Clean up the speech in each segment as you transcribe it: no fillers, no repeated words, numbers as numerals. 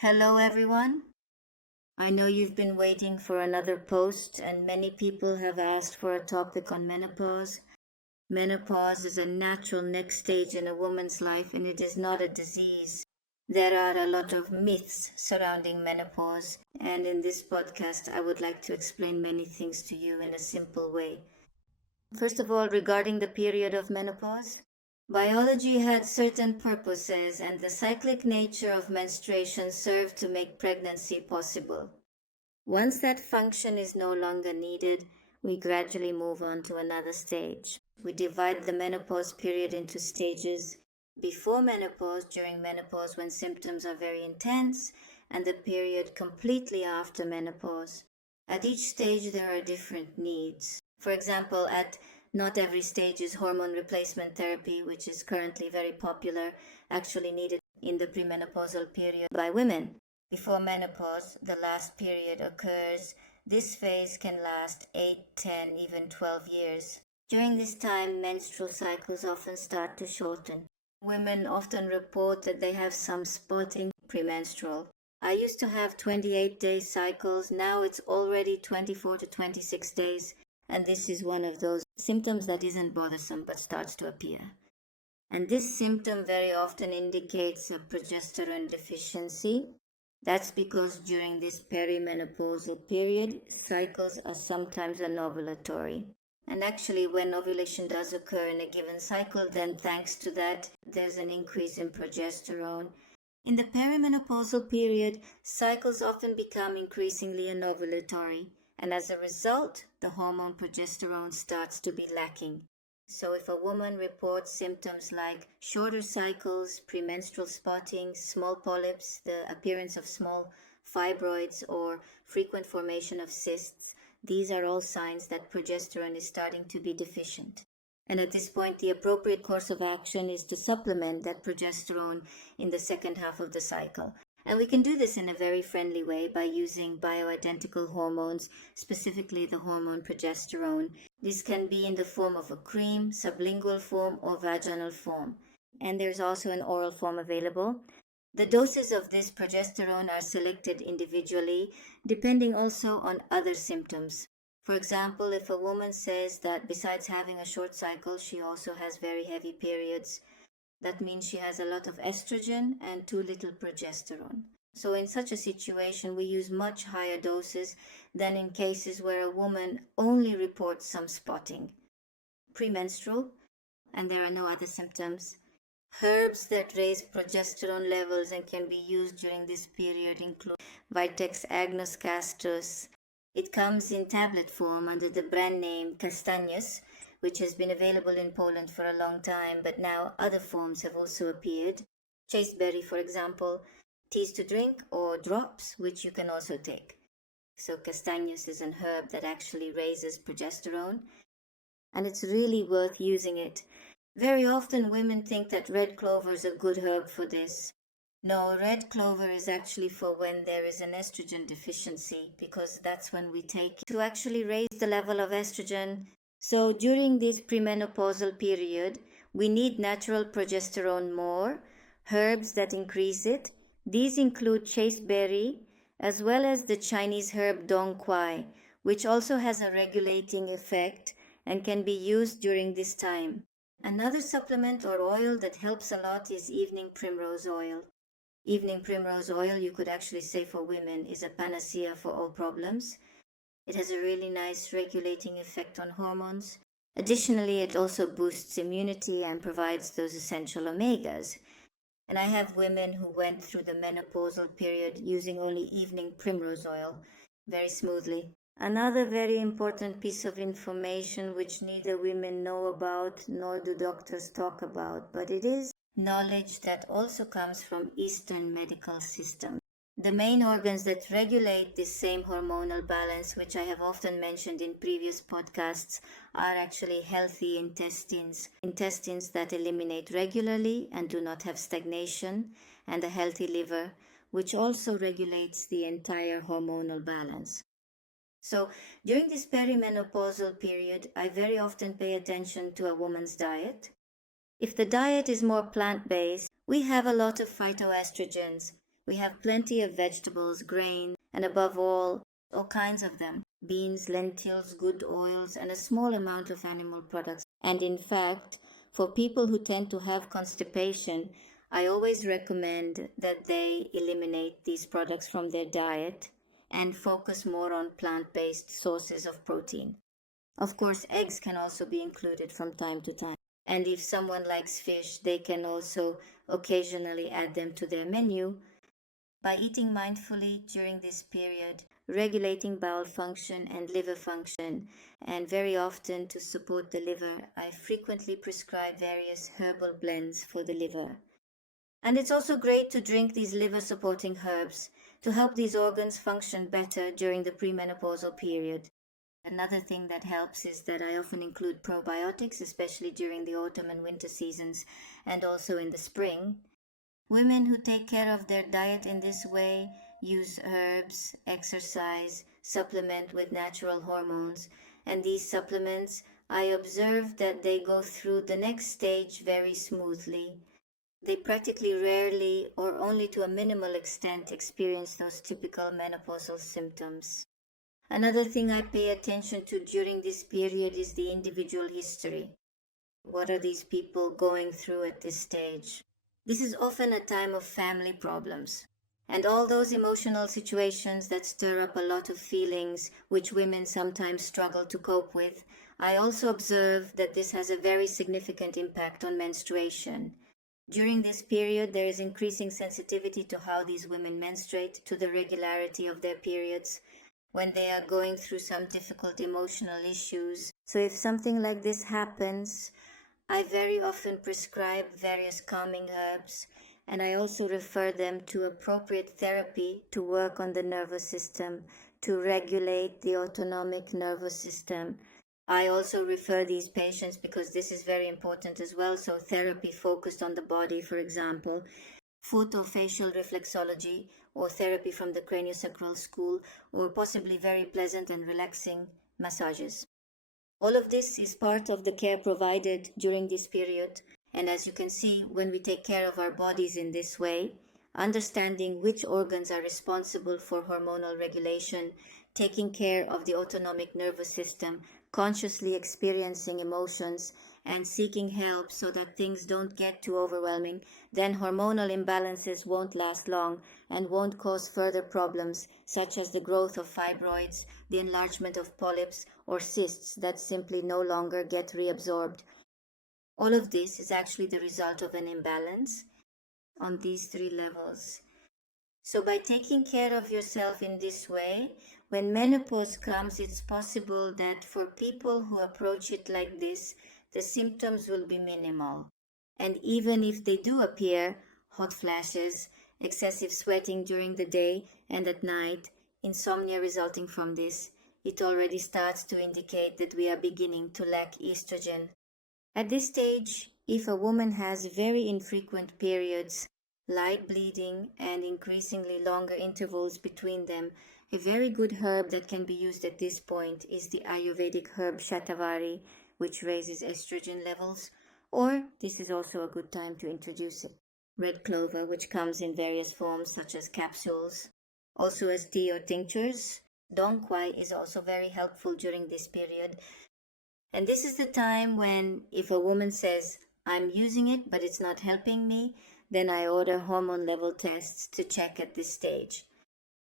Hello, everyone. I know you've been waiting for another post, and many people have asked for a topic on menopause. Menopause is a natural next stage in a woman's life, and it is not a disease. There are a lot of myths surrounding menopause, and in this podcast, I would like to explain many things to you in a simple way. First of all, regarding the period of menopause, biology had certain purposes, and the cyclic nature of menstruation served to make pregnancy possible. Once that function is no longer needed, we gradually move on to another stage. We divide the menopause period into stages: before menopause, during menopause when symptoms are very intense, and the period completely after menopause. At each stage, there are different needs. For example, at not every stage is hormone replacement therapy, which is currently very popular, actually needed in the premenopausal period by women. Before menopause, the last period occurs. This phase can last 8, 10, even 12 years. During this time, menstrual cycles often start to shorten. Women often report that they have some spotting premenstrual. I used to have 28-day cycles. Now it's already 24 to 26 days. And this is one of those symptoms that isn't bothersome but starts to appear. And this symptom very often indicates a progesterone deficiency. That's because during this perimenopausal period, cycles are sometimes anovulatory. And actually, when ovulation does occur in a given cycle, then thanks to that, there's an increase in progesterone. In the perimenopausal period, cycles often become increasingly anovulatory, and as a result, the hormone progesterone starts to be lacking. So if a woman reports symptoms like shorter cycles, premenstrual spotting, small polyps, the appearance of small fibroids, or frequent formation of cysts, these are all signs that progesterone is starting to be deficient. And at this point, the appropriate course of action is to supplement that progesterone in the second half of the cycle. And we can do this in a very friendly way by using bioidentical hormones, specifically the hormone progesterone. This can be in the form of a cream, sublingual form, or vaginal form. And there's also an oral form available. The doses of this progesterone are selected individually, depending also on other symptoms. For example, if a woman says that besides having a short cycle, she also has very heavy periods, that means she has a lot of estrogen and too little progesterone. So in such a situation, we use much higher doses than in cases where a woman only reports some spotting. Premenstrual, and there are no other symptoms. Herbs that raise progesterone levels and can be used during this period include Vitex agnus castus. It comes in tablet form under the brand name Castaneus, which has been available in Poland for a long time, but now other forms have also appeared. Chasteberry, for example, teas to drink, or drops, which you can also take. So Castaneus is an herb that actually raises progesterone, and it's really worth using it. Very often women think that red clover is a good herb for this. No, red clover is actually for when there is an estrogen deficiency, because that's when we take it to actually raise the level of estrogen. So during this premenopausal period, we need natural progesterone more, herbs that increase it. These include chasteberry, as well as the Chinese herb dong quai, which also has a regulating effect and can be used during this time. Another supplement or oil that helps a lot is evening primrose oil. Evening primrose oil, you could actually say for women, is a panacea for all problems. It has a really nice regulating effect on hormones. Additionally, it also boosts immunity and provides those essential omegas. And I have women who went through the menopausal period using only evening primrose oil very smoothly. Another very important piece of information which neither women know about nor do doctors talk about, but it is knowledge that also comes from Eastern medical systems. The main organs that regulate this same hormonal balance, which I have often mentioned in previous podcasts, are actually healthy intestines that eliminate regularly and do not have stagnation, and a healthy liver, which also regulates the entire hormonal balance. So during this perimenopausal period, I very often pay attention to a woman's diet. If the diet is more plant-based, we have a lot of phytoestrogens, We have plenty of vegetables, grain, and above all kinds of them: beans, lentils, good oils, and a small amount of animal products. And in fact, for people who tend to have constipation, I always recommend that they eliminate these products from their diet and focus more on plant-based sources of protein. Of course, eggs can also be included from time to time. And if someone likes fish, they can also occasionally add them to their menu. By eating mindfully during this period, regulating bowel function and liver function, and very often to support the liver, I frequently prescribe various herbal blends for the liver. And it's also great to drink these liver supporting herbs to help these organs function better during the premenopausal period. Another thing that helps is that I often include probiotics, especially during the autumn and winter seasons, and also in the spring. Women who take care of their diet in this way use herbs, exercise, supplement with natural hormones, and these supplements, I observe that they go through the next stage very smoothly. They practically rarely or only to a minimal extent experience those typical menopausal symptoms. Another thing I pay attention to during this period is the individual history. What are these people going through at this stage? This is often a time of family problems and all those emotional situations that stir up a lot of feelings which women sometimes struggle to cope with. I also observe that this has a very significant impact on menstruation. During this period, there is increasing sensitivity to how these women menstruate, to the regularity of their periods, when they are going through some difficult emotional issues. So if something like this happens, I very often prescribe various calming herbs, and I also refer them to appropriate therapy to work on the nervous system, to regulate the autonomic nervous system. I also refer these patients because this is very important as well. So therapy focused on the body, for example, foot or facial reflexology, or therapy from the craniosacral school, or possibly very pleasant and relaxing massages. All of this is part of the care provided during this period. And as you can see, when we take care of our bodies in this way, understanding which organs are responsible for hormonal regulation, taking care of the autonomic nervous system, consciously experiencing emotions, and seeking help so that things don't get too overwhelming, then hormonal imbalances won't last long and won't cause further problems, such as the growth of fibroids, the enlargement of polyps, or cysts that simply no longer get reabsorbed. All of this is actually the result of an imbalance on these three levels. So by taking care of yourself in this way, when menopause comes, it's possible that for people who approach it like this, the symptoms will be minimal. And even if they do appear, hot flashes, excessive sweating during the day and at night, insomnia resulting from this, it already starts to indicate that we are beginning to lack estrogen. At this stage, if a woman has very infrequent periods, light bleeding, and increasingly longer intervals between them, a very good herb that can be used at this point is the Ayurvedic herb Shatavari, which raises estrogen levels, or this is also a good time to introduce it. Red clover, which comes in various forms such as capsules, also as tea or tinctures. Dong Quai is also very helpful during this period. And this is the time when, if a woman says, I'm using it, but it's not helping me, then I order hormone level tests to check at this stage.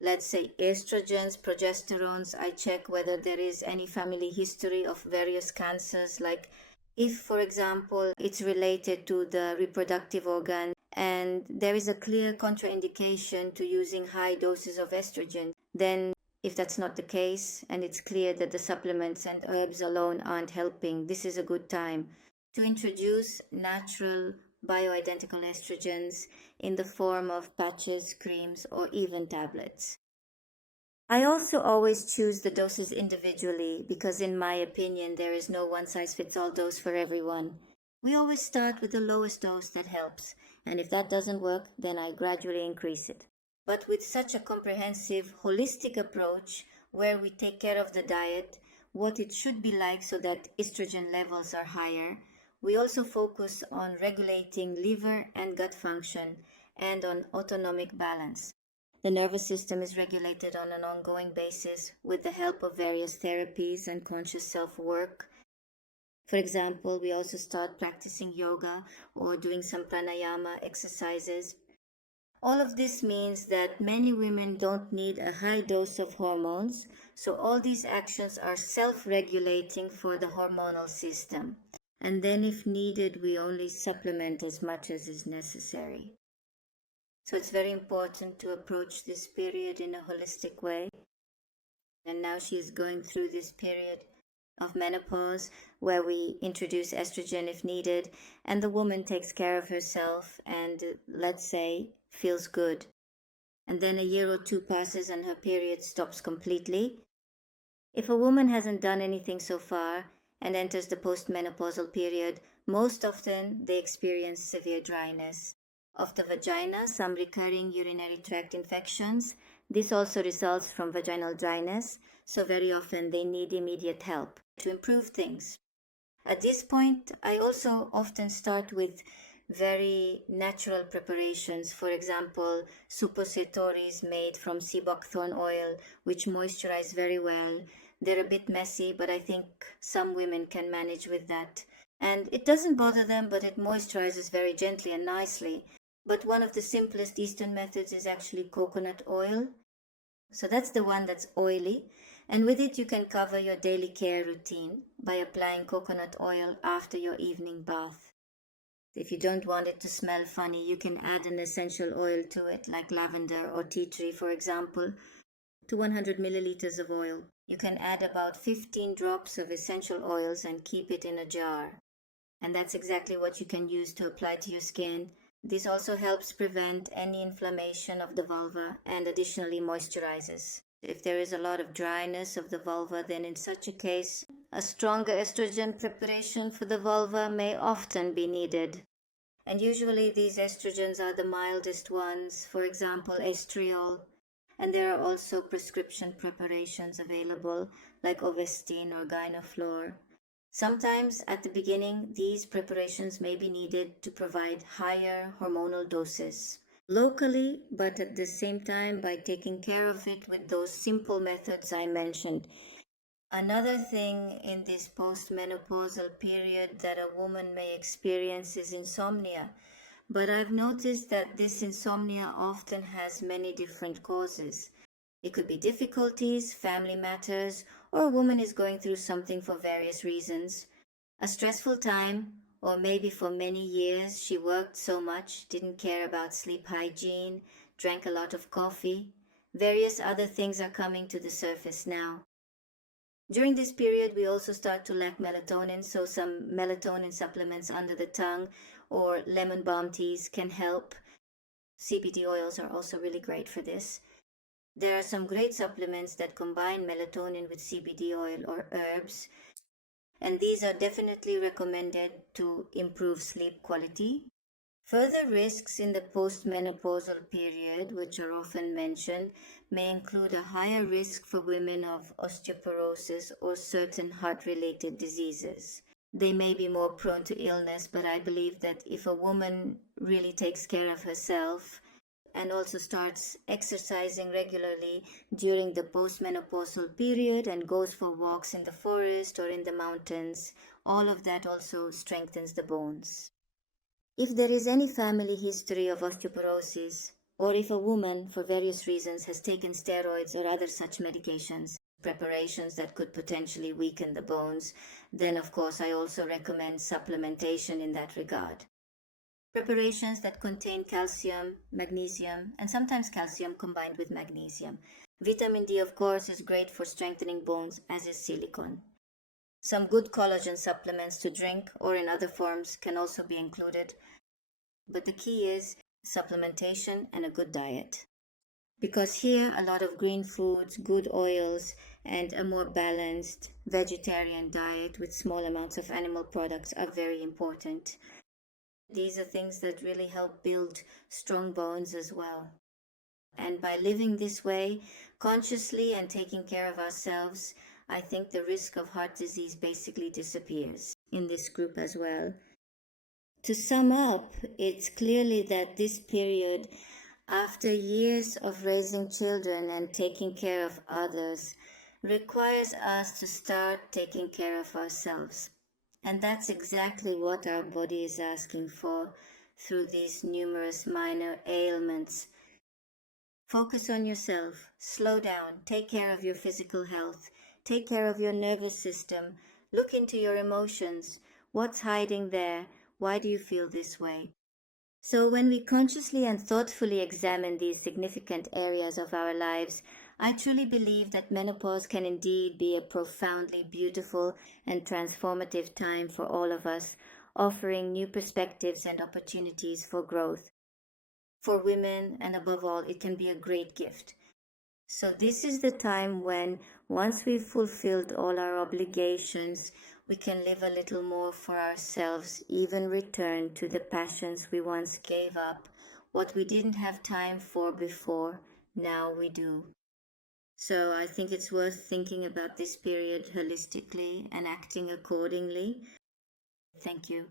Let's say estrogens, progesterones, I check whether there is any family history of various cancers, like if, for example, it's related to the reproductive organ and there is a clear contraindication to using high doses of estrogen, then if that's not the case and it's clear that the supplements and herbs alone aren't helping, this is a good time to introduce natural bioidentical estrogens in the form of patches, creams, or even tablets. I also always choose the doses individually because, in my opinion, there is no one size fits all dose for everyone. We always start with the lowest dose that helps, and if that doesn't work, then I gradually increase it. But with such a comprehensive, holistic approach where we take care of the diet, what it should be like so that estrogen levels are higher, we also focus on regulating liver and gut function and on autonomic balance. The nervous system is regulated on an ongoing basis with the help of various therapies and conscious self work. For example, we also start practicing yoga or doing some pranayama exercises. All of this means that many women don't need a high dose of hormones, so all these actions are self regulating for the hormonal system. And then, if needed, we only supplement as much as is necessary. So, it's very important to approach this period in a holistic way. And now she is going through this period of menopause where we introduce estrogen if needed, and the woman takes care of herself and, let's say, feels good. And then a year or two passes and her period stops completely. If a woman hasn't done anything so far and enters the postmenopausal period, most often they experience severe dryness of the vagina, some recurring urinary tract infections. This also results from vaginal dryness, so very often they need immediate help to improve things. At this point, I also often start with very natural preparations. For example, suppositories made from sea buckthorn oil, which moisturize very well. They're a bit messy, but I think some women can manage with that. And it doesn't bother them, but it moisturizes very gently and nicely. But one of the simplest Eastern methods is actually coconut oil. So that's the one that's oily. And with it, you can cover your daily care routine by applying coconut oil after your evening bath. If you don't want it to smell funny, you can add an essential oil to it, like lavender or tea tree, for example, to 100 milliliters of oil. You can add about 15 drops of essential oils and keep it in a jar. And that's exactly what you can use to apply to your skin. This also helps prevent any inflammation of the vulva and additionally moisturizes. If there is a lot of dryness of the vulva, then in such a case, a stronger estrogen preparation for the vulva may often be needed. And usually these estrogens are the mildest ones, for example, estriol. And there are also prescription preparations available like Ovestine or Gynaflor. Sometimes at the beginning, these preparations may be needed to provide higher hormonal doses locally, but at the same time by taking care of it with those simple methods I mentioned. Another thing in this postmenopausal period that a woman may experience is insomnia. But I've noticed that this insomnia often has many different causes. It could be difficulties, family matters, or a woman is going through something for various reasons. A stressful time, or maybe for many years she worked so much, didn't care about sleep hygiene, drank a lot of coffee. Various other things are coming to the surface now. During this period, we also start to lack melatonin, so some melatonin supplements under the tongue or lemon balm teas can help. CBD oils are also really great for this. There are some great supplements that combine melatonin with CBD oil or herbs, and these are definitely recommended to improve sleep quality. Further risks in the postmenopausal period, which are often mentioned, may include a higher risk for women of osteoporosis or certain heart related diseases. They may be more prone to illness, but I believe that if a woman really takes care of herself and also starts exercising regularly during the postmenopausal period and goes for walks in the forest or in the mountains, all of that also strengthens the bones. If there is any family history of osteoporosis, or if a woman, for various reasons, has taken steroids or other such medications, preparations that could potentially weaken the bones, then of course I also recommend supplementation in that regard. Preparations that contain calcium, magnesium, and sometimes calcium combined with magnesium. Vitamin D, of course, is great for strengthening bones, as is silicone. Some good collagen supplements to drink or in other forms can also be included. But the key is supplementation and a good diet. Because here, a lot of green foods, good oils, and a more balanced vegetarian diet with small amounts of animal products are very important. These are things that really help build strong bones as well. And by living this way, consciously and taking care of ourselves, I think the risk of heart disease basically disappears in this group as well. To sum up, it's clearly that this period, after years of raising children and taking care of others, requires us to start taking care of ourselves. And that's exactly what our body is asking for through these numerous minor ailments. Focus on yourself, slow down, take care of your physical health, take care of your nervous system, look into your emotions. What's hiding there? Why do you feel this way? So, when we consciously and thoughtfully examine these significant areas of our lives, I truly believe that menopause can indeed be a profoundly beautiful and transformative time for all of us, offering new perspectives and opportunities for growth. For women, and above all, it can be a great gift. So, this is the time when, once we've fulfilled all our obligations, we can live a little more for ourselves, even return to the passions we once gave up. What we didn't have time for before, now we do. So, I think it's worth thinking about this period holistically and acting accordingly. Thank you.